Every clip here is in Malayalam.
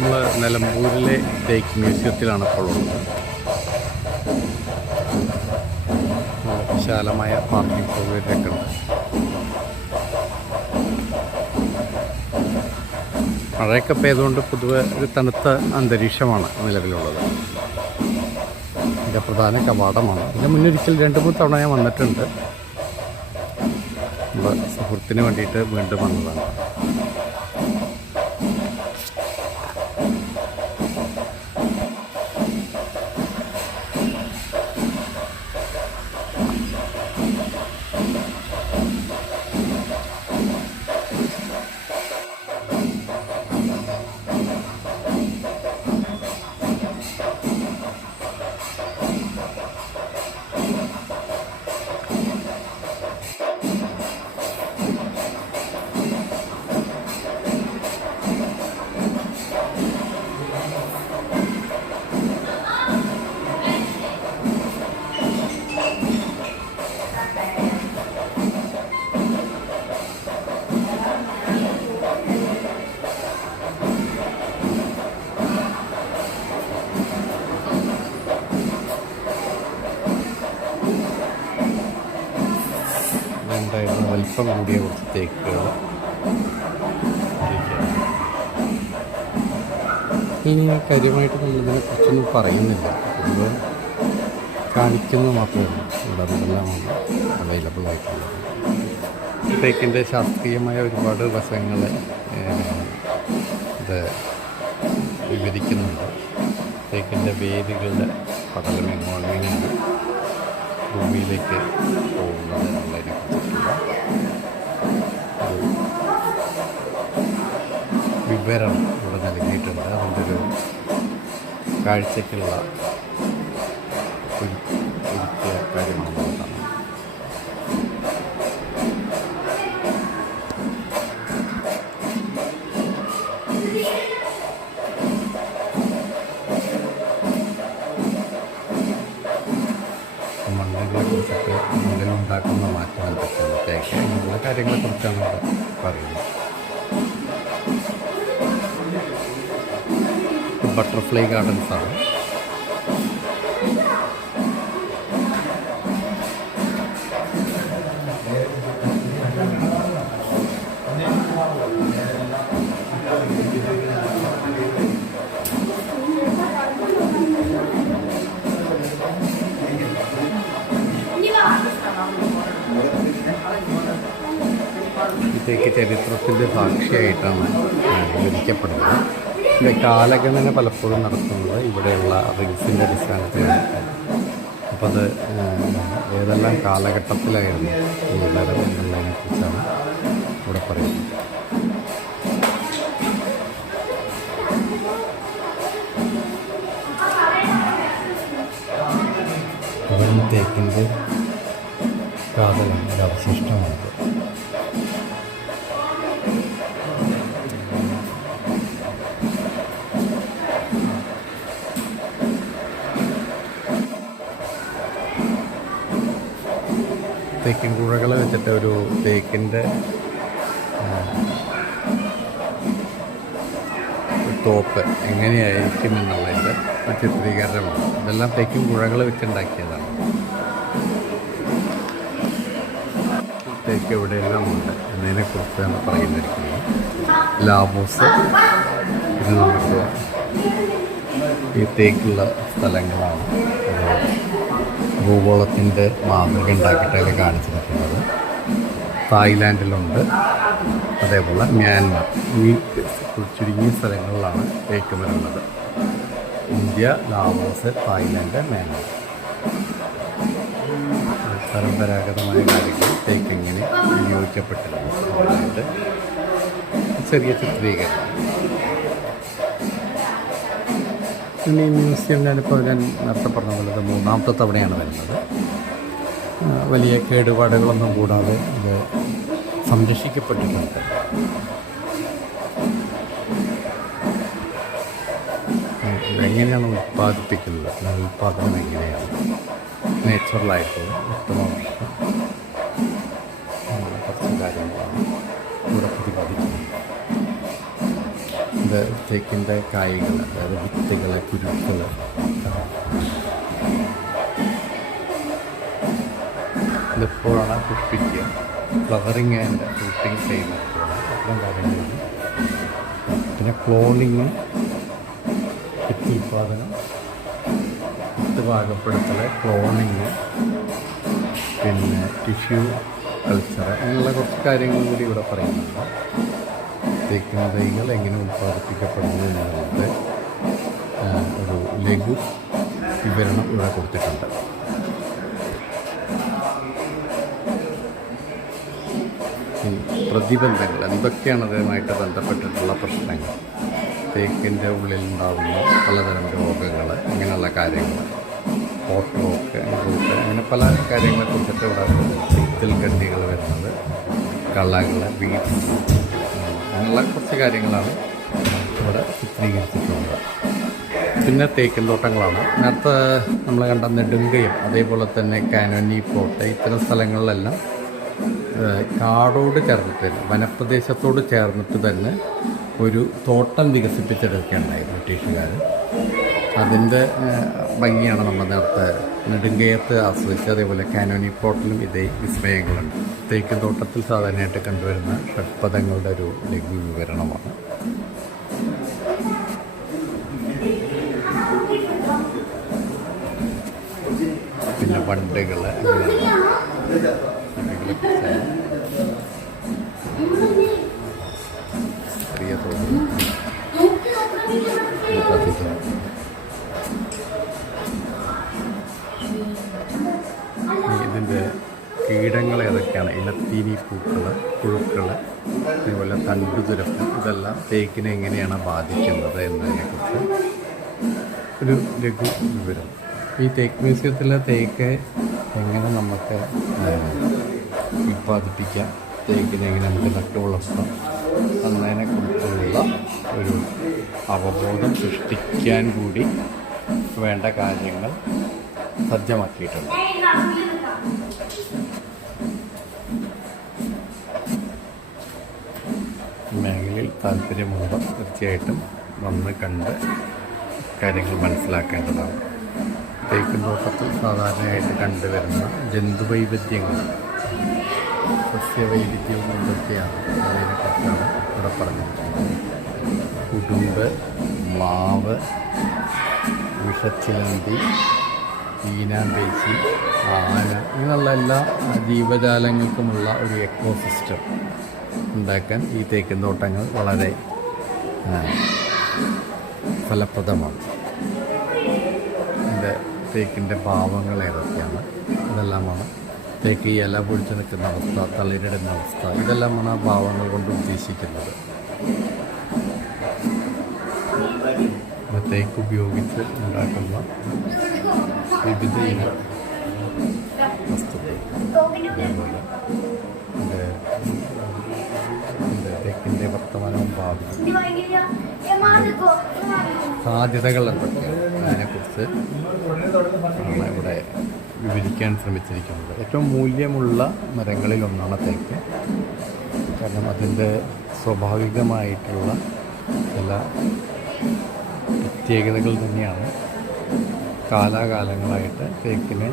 നമ്മൾ നിലമ്പൂരിലെ തേക്ക് മ്യൂസിയത്തിലാണ് ഇപ്പോൾ ഉള്ളത്. വിശാലമായ പാർക്കിംഗ് സൗകര്യമൊക്കെ ഉണ്ട്. മഴയൊക്കെ പെയ്തുകൊണ്ട് പൊതുവെ ഒരു തണുത്ത അന്തരീക്ഷമാണ് നിലവിലുള്ളത്. ഇതിൻ്റെ പ്രധാന കവാടമാണ്. ഇതിൻ്റെ മുന്നൊരിക്കൽ 2-3 തവണ ഞാൻ വന്നിട്ടുണ്ട്. നമ്മുടെ സുഹൃത്തിന് വേണ്ടിയിട്ട് വീണ്ടും വന്നതാണ്. ഉണ്ടായിരുന്ന വലിപ്പം കൂടിയ കുറച്ച് തേക്കുകൾ ഇനി കാര്യമായിട്ട് നമ്മളിതിനെ കുറിച്ചൊന്നും പറയുന്നില്ല. ഇത് കാണിക്കുന്നത് മാത്രമേ ഇവിടെ എന്തെല്ലാമാണ് അവൈലബിൾ ആയിട്ടുള്ളത്. തേക്കിൻ്റെ ശാസ്ത്രീയമായ ഒരുപാട് വശങ്ങൾ ഇത് വിവരിക്കുന്നുണ്ട്. തേക്കിൻ്റെ വേരുകളുടെ പടലം എങ്ങനെയാണ് ഭൂമിയിലേക്ക് പോകുന്നത് എന്നുള്ളതിനെ കുറിച്ചിട്ടുള്ള ഒരു വിവരണം ഇവിടെ നൽകിയിട്ടുണ്ട്. അതിൻ്റെ ഒരു കാഴ്ചയ്ക്കുള്ള ഒരുക്കിയ കാര്യമാണെന്നുള്ളതാണ്. മണ്ണിനെ കുറിച്ചിട്ട് മണ്ണിലുണ്ടാക്കുന്ന മാറ്റം എന്തൊക്കെയാണ്, തേക്ക് അങ്ങനെയുള്ള കാര്യങ്ങളെക്കുറിച്ചാണ് ഇവിടെ പറയുന്നത്. ബട്ടർഫ്ലൈ ഗാർഡൻസാണ്. തേക്ക് ചരിത്രത്തിൻ്റെ സാക്ഷിയായിട്ടാണ് വിവരിക്കപ്പെടുന്നത്. ഇതിൻ്റെ കാലഗണന പലപ്പോഴും നടത്തുന്നത് ഇവിടെയുള്ള റിങ്സിൻ്റെ അടിസ്ഥാനത്തിലാണ്. അപ്പോൾ അത് ഏതെല്ലാം കാലഘട്ടത്തിലായിരുന്നു ഈ നഗരം എന്നുള്ളതിനെക്കുറിച്ചാണ് ഇവിടെ പറയുന്നത്. അതാണ് തേക്കിൻ്റെ കാതലാണ്, ഒരു അവശിഷ്ടമാണത്. തേക്കിൻ കുഴകൾ വെച്ചിട്ട് ഒരു തേക്കിൻ്റെ തോപ്പ് എങ്ങനെയായിരിക്കും എന്നുള്ളതിൻ്റെ ഒരു ചിത്രീകരണമാണ്. ഇതെല്ലാം തേക്കിൻ കുഴകൾ വെച്ചുണ്ടാക്കിയതാണ്. തേക്ക് എവിടെയെല്ലാം ഉണ്ട് എന്നതിനെക്കുറിച്ചാണ് പറയുന്നിരിക്കുന്നത്. ലാവോസ്, ഇത് നമുക്ക് ഈ തേക്കുള്ള സ്ഥലങ്ങളാണ്. ഭൂഗോളത്തിൻ്റെ മാതൃക ഉണ്ടാക്കിയിട്ടൊക്കെ കാണിച്ചിരിക്കുന്നത്. തായ്ലാൻഡിലുണ്ട്, അതേപോലെ മ്യാൻമാർ, ഈ ചുരുങ്ങിയ സ്ഥലങ്ങളിലാണ് തേക്ക് വരുന്നത്. India, Laos, Thailand, Myanmar. പരമ്പരാഗതമായ കാര്യങ്ങൾ തേക്ക് ഇങ്ങനെ വിനിയോഗിക്കപ്പെട്ടിരുന്നു. അതായത് ചെറിയ ചിത്രീകരണം. പിന്നെ ഈ മ്യൂസിയം ഞാനിപ്പോൾ ഞാൻ നേരത്തെ പറഞ്ഞ പോലെ 3ാമത്തെ തവണയാണ് വരുന്നത്. വലിയ കേടുപാടുകളൊന്നും കൂടാതെ ഇത് സംരക്ഷിക്കപ്പെട്ടിട്ടുണ്ട്. എങ്ങനെയാണ് ഉൽപ്പാദിപ്പിക്കുന്നത്, ഉൽപ്പാദനം എങ്ങനെയാണ് നേച്ചുറലായിട്ടുള്ള ഉത്തമവൃക്ഷം, കുറച്ച് കാര്യങ്ങളാണ് ഇവിടെ പ്രതിപാദിക്കുന്നത്. ഇത് തേക്കിൻ്റെ കായ്കൾ, അതായത് വിത്തുകൾ, കുരുക്കൾ, ഇതിപ്പോഴാണ് പുഷ്പിക്കുക. ഫ്ലവറിങ് ആൻഡ് ഫ്രൂട്ടിങ് ചെയ്യുന്നതൊക്കെയാണ് അത്തരം കാര്യങ്ങളുണ്ട്. പിന്നെ ക്ലോണിങ്, വിത്ത് ഉൽപ്പാദനം, വിത്ത് പാകപ്പെടുത്തൽ, ക്ലോണിങ്, പിന്നെ ടിഷ്യൂ കൾച്ചർ, അങ്ങനെയുള്ള കുറച്ച് കാര്യങ്ങളും കൂടി ഇവിടെ പറയുന്നുണ്ട്. തേക്കിൻ തൈകൾ എങ്ങനെ ഉൽപ്പാദിപ്പിക്കപ്പെടുന്നു എന്നുള്ളത് ഒരു ലഘു വിവരണം ഇവിടെ കൊടുത്തിട്ടുണ്ട്. പ്രതിബന്ധങ്ങൾ എന്തൊക്കെയാണ് അതുമായിട്ട് ബന്ധപ്പെട്ടിട്ടുള്ള പ്രശ്നങ്ങൾ, തേക്കിൻ്റെ ഉള്ളിലുണ്ടാകുന്ന പലതരം രോഗങ്ങൾ, അങ്ങനെയുള്ള കാര്യങ്ങൾ, പോട്ട് റോക്ക്, റൂട്ട്, അങ്ങനെ പല കാര്യങ്ങളെക്കുറിച്ചിട്ട് ഇവിടെ വിത്തിൽ കണ്ടികൾ വരുന്നത്, കളകൾ, ബീഡ്സ്, അങ്ങനെയുള്ള കുറച്ച് കാര്യങ്ങളാണ് ഇവിടെ ചിത്രീകരിച്ചിട്ടുള്ളത്. പിന്നെ തേക്കിൻ തോട്ടങ്ങളാണ്. നേരത്തെ നമ്മൾ കണ്ട നെടുങ്കയം, അതേപോലെ തന്നെ കാനോനി പോട്ട്, ഇത്തരം സ്ഥലങ്ങളിലെല്ലാം കാടോട് ചേർന്നിട്ട്, വനപ്രദേശത്തോട് ചേർന്നിട്ട് തന്നെ ഒരു തോട്ടം വികസിപ്പിച്ചെടുക്കുകയുണ്ടായി ബ്രിട്ടീഷുകാർ. അതിൻ്റെ ഭംഗിയാണ് നമ്മൾ നേരത്തെ നെടുങ്കയത്ത് ആസ്വദിച്ചത്. അതേപോലെ കാനോനി പോട്ടിലും ഇതേ വിസ്മയങ്ങളുണ്ട്. തേക്കിൻ തോട്ടത്തിൽ സാധാരണയായിട്ട് കണ്ടുവരുന്ന ഷഡ്പദങ്ങളുടെ ഒരു ലഘു വിവരണമാണ്. പിന്നെ വണ്ടുകൾ, ചെറിയ തോതിൽ ഇതിൻ്റെ കീടങ്ങൾ ഏതൊക്കെയാണ്, ഇലത്തീനി പൂക്കൾ, പുഴുക്കൾ, അതുപോലെ തണ്ടുതുരപ്പ്, ഇതെല്ലാം തേക്കിനെ എങ്ങനെയാണ് ബാധിക്കുന്നത് എന്നതിനെക്കുറിച്ച് ഒരു ലഘു വിവരം. ഈ തേക്ക് മ്യൂസിയത്തിലെ തേക്ക് എങ്ങനെ നമുക്ക് ഉൽപ്പാദിപ്പിക്കാം, തേക്കിനെ എങ്ങനെ നമുക്ക് നട്ടു വളർത്താം എന്നതിനെക്കുറിച്ചുള്ള ഒരു അവബോധം സൃഷ്ടിക്കാൻ കൂടി വേണ്ട കാര്യങ്ങൾ സജ്ജമാക്കിയിട്ടുണ്ട്. മേഖലയിൽ താല്പര്യമുള്ള തീർച്ചയായിട്ടും വന്ന് കണ്ട് കാര്യങ്ങൾ മനസ്സിലാക്കേണ്ടതാണ്. തേക്കിൻ തോട്ടത്തിൽ സാധാരണയായിട്ട് കണ്ടുവരുന്ന ജന്തുവൈവിധ്യങ്ങൾ, സസ്യവൈവിധ്യവും എന്തൊക്കെയാണ് അതിനെക്കുറിച്ചാണ് ഇവിടെ പറഞ്ഞിരിക്കുന്നത്. ഉടുമ്പ്, മാവ്, വിഷച്ചിലന്തി, ഈനാമ്പേച്ചി, ആന, ഇങ്ങനെയുള്ള എല്ലാ ജീവജാലങ്ങൾക്കുമുള്ള ഒരു എക്കോസിസ്റ്റം ഉണ്ടാക്കാൻ ഈ തേക്കിൻ തോട്ടങ്ങൾ വളരെ ഫലപ്രദമാണ്. ഇതിൻ്റെ തേക്കിൻ്റെ ഭാവങ്ങൾ ഏതൊക്കെയാണ്, ഇതെല്ലാമാണ് തേക്ക് ഈ ഇല പൊടിച്ച് നിൽക്കുന്ന അവസ്ഥ, തളിരിടുന്ന അവസ്ഥ, ഇതെല്ലാമാണ് ആ ഭാവങ്ങൾ കൊണ്ട് ഉദ്ദേശിക്കുന്നത്. തേക്ക് ഉപയോഗിച്ച് ഉണ്ടാക്കുന്ന വിവിധ ഇനം വസ്തുക്കൾ, അതേപോലെ തേക്കിൻ്റെ വർത്തമാനവും ഭാവിയും സാധ്യതകൾ എന്തൊക്കെയാണ് അതിനെക്കുറിച്ച് ആണ് ഇവിടെ വിവരിക്കാൻ ശ്രമിച്ചിരിക്കുന്നത്. ഏറ്റവും മൂല്യമുള്ള മരങ്ങളിലൊന്നാണ് തേക്ക്. കാരണം അതിൻ്റെ സ്വാഭാവികമായിട്ടുള്ള ചില പ്രത്യേകതകൾ തന്നെയാണ് കാലാകാലങ്ങളായിട്ട് തേക്കിനെ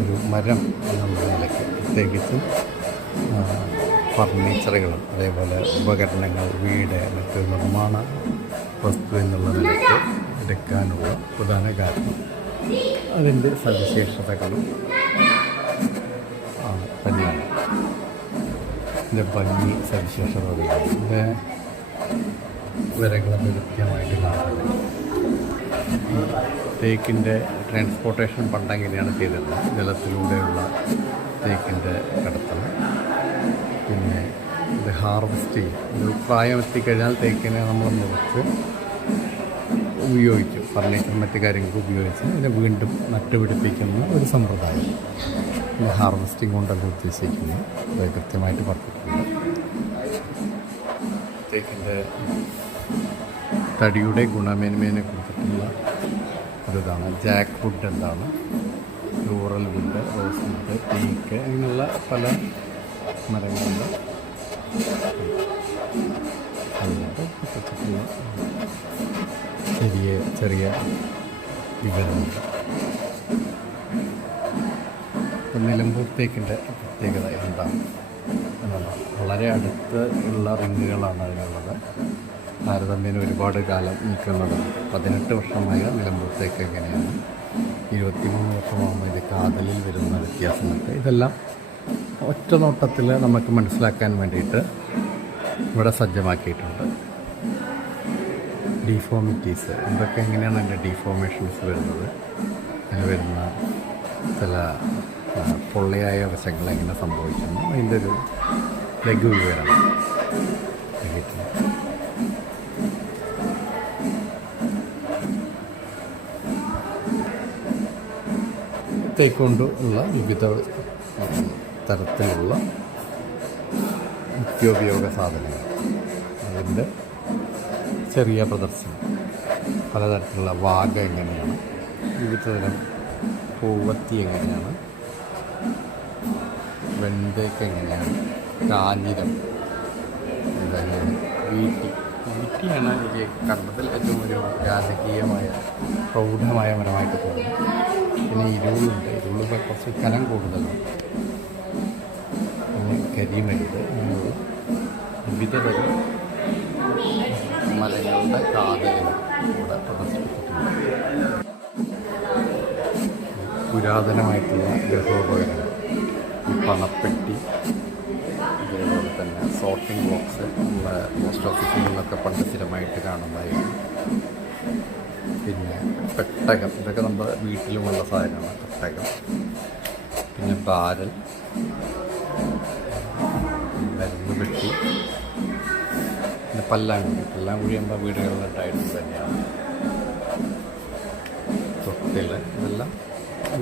ഒരു മരം എന്നുള്ള നിലയ്ക്ക്, പ്രത്യേകിച്ചും ഫർണിച്ചറുകളും അതേപോലെ ഉപകരണങ്ങൾ, വീട്, മറ്റ് നിർമ്മാണ വസ്തു എന്നുള്ള നിലയ്ക്ക് എടുക്കാനുള്ള പ്രധാന കാരണം അതിൻ്റെ സവിശേഷതകളും തന്നെയാണ്. ഇതിൻ്റെ ഭംഗി, സവിശേഷതകളാണ്. ഇതിൻ്റെ വരകളൊക്കെ കൃത്യമായിട്ട് കാണാറുണ്ട്. തേക്കിൻ്റെ ട്രാൻസ്പോർട്ടേഷൻ പണ്ടെങ്ങനെയാണ് ചെയ്തിരുന്നത്, ജലത്തിലൂടെയുള്ള തേക്കിൻ്റെ കടത്തൽ. പിന്നെ ഇത് ഹാർവെസ്റ്റ് ചെയ്യും. ഒരു പ്രായം എത്തിക്കഴിഞ്ഞാൽ തേക്കിനെ നമ്മൾ മുറിച്ച് ഉപയോഗിക്കും, ഫർണിച്ചർ മറ്റ് കാര്യങ്ങൾക്ക് ഉപയോഗിച്ച് അതിനെ വീണ്ടും നട്ടുപിടിപ്പിക്കുന്ന ഒരു സമ്പ്രദായം. പിന്നെ ഹാർവെസ്റ്റിംഗ് കൊണ്ടല്ല ഉദ്ദേശിക്കുന്നത്, അത് കൃത്യമായിട്ട് പറഞ്ഞിട്ടുണ്ട്. തേക്കിൻ്റെ തടിയുടെ ഗുണമേന്മയെ കുറിച്ചിട്ടുള്ള ഒരിതാണ്. ജാക്ക് വുഡ് എന്താണ്, ലോറൽ വുഡ്, റോസ് വുഡ്, തേക്ക്, അങ്ങനെയുള്ള പല മരങ്ങളുണ്ട്. അതുകൊണ്ട് കുറിച്ചിട്ടുള്ള ചെറിയ ചെറിയ വിവരമുണ്ട്. നിലമ്പൂർ തേക്കിൻ്റെ പ്രത്യേകത എന്താണ് എന്നുള്ളത്, വളരെ അടുത്ത് ഉള്ള റിങ്ങുകളാണ് അതിനുള്ളത്. താരതമ്യേന ഒരുപാട് കാലം നിൽക്കുന്നത്. 18 വർഷമായ നിലമ്പൂർ തേക്ക് എങ്ങനെയാണ്, 23 വർഷമാകുമ്പോൾ ഇത് കാതലിൽ വരുന്ന വ്യത്യാസമുണ്ട്. ഇതെല്ലാം ഒറ്റ നോട്ടത്തിൽ നമുക്ക് മനസ്സിലാക്കാൻ വേണ്ടിയിട്ട് ഇവിടെ സജ്ജമാക്കിയിട്ടുണ്ട്. ഡീഫോമിറ്റീസ് എന്തൊക്കെ, എങ്ങനെയാണ് അതിൻ്റെ ഡീഫോമേഷൻസ് വരുന്നത്, അതിന് വരുന്ന ചില പൊള്ളയായ വശങ്ങൾ എങ്ങനെ സംഭവിക്കുന്നു, അതിൻ്റെ ഒരു ലഘു വിവരം നൽകിയിട്ടുണ്ട്. തേക്ക് കൊണ്ട് ഉള്ള വിവിധ തരത്തിലുള്ള നിത്യോപയോഗ സാധനങ്ങൾ, അതിൻ്റെ ചെറിയ പ്രദർശനം, പലതരത്തിലുള്ള വാഗ എങ്ങനെയാണ്, വിവിധ തരം പൂവത്തി എങ്ങനെയാണ്, വെണ്ടയ്ക്ക് എങ്ങനെയാണ്, കാഞ്ഞിരം ഇതെങ്ങനെയാണ്, ഈട്ടിയാണ് എനിക്ക് കണ്ടതിൽ ഏറ്റവും ഒരു രാജകീയമായ പ്രൗഢമായ മരമായിട്ട് തോന്നുന്നു. പിന്നെ ഇരുളുണ്ട്, ഇരുള് കുറച്ച് കനം കൂടുതലാണ്. പിന്നെ കരിമരുത്, അങ്ങനെയുള്ള വിവിധ തരം മലകളുടെ കാതലുകൾ ഇവിടെ പ്രദർശിപ്പിച്ചിട്ടുണ്ട്. പുരാതനമായിട്ടുള്ള ഗൃഹോപകരണങ്ങൾ, ഈ പണപ്പെട്ടി, അതേപോലെ തന്നെ സോർട്ടിംഗ് ബോക്സ്, നമ്മുടെ പോസ്റ്റ് ഓഫീസിൽ നിന്നൊക്കെ പണ്ട് സ്ഥിരമായിട്ട് കാണുന്നതായിരുന്നു. പിന്നെ പെട്ടകം, ഇതൊക്കെ നമ്മുടെ വീട്ടിലുമുള്ള സാധനമാണ് പെട്ടകം. പിന്നെ ബാരൽ, മരുന്ന് പെട്ടി, പിന്നെ പല്ലാങ്കുഴി നമ്മുടെ വീടുകളിലുണ്ടായിരുന്നത് തന്നെയാണ്. തൊട്ടിൽ, ഇതെല്ലാം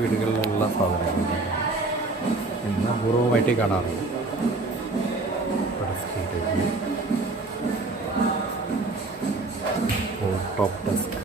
വീടുകളിലുള്ള സാധനങ്ങൾ ഇന്ന് അപൂർവമായിട്ട് കാണാറുണ്ട്. Top desk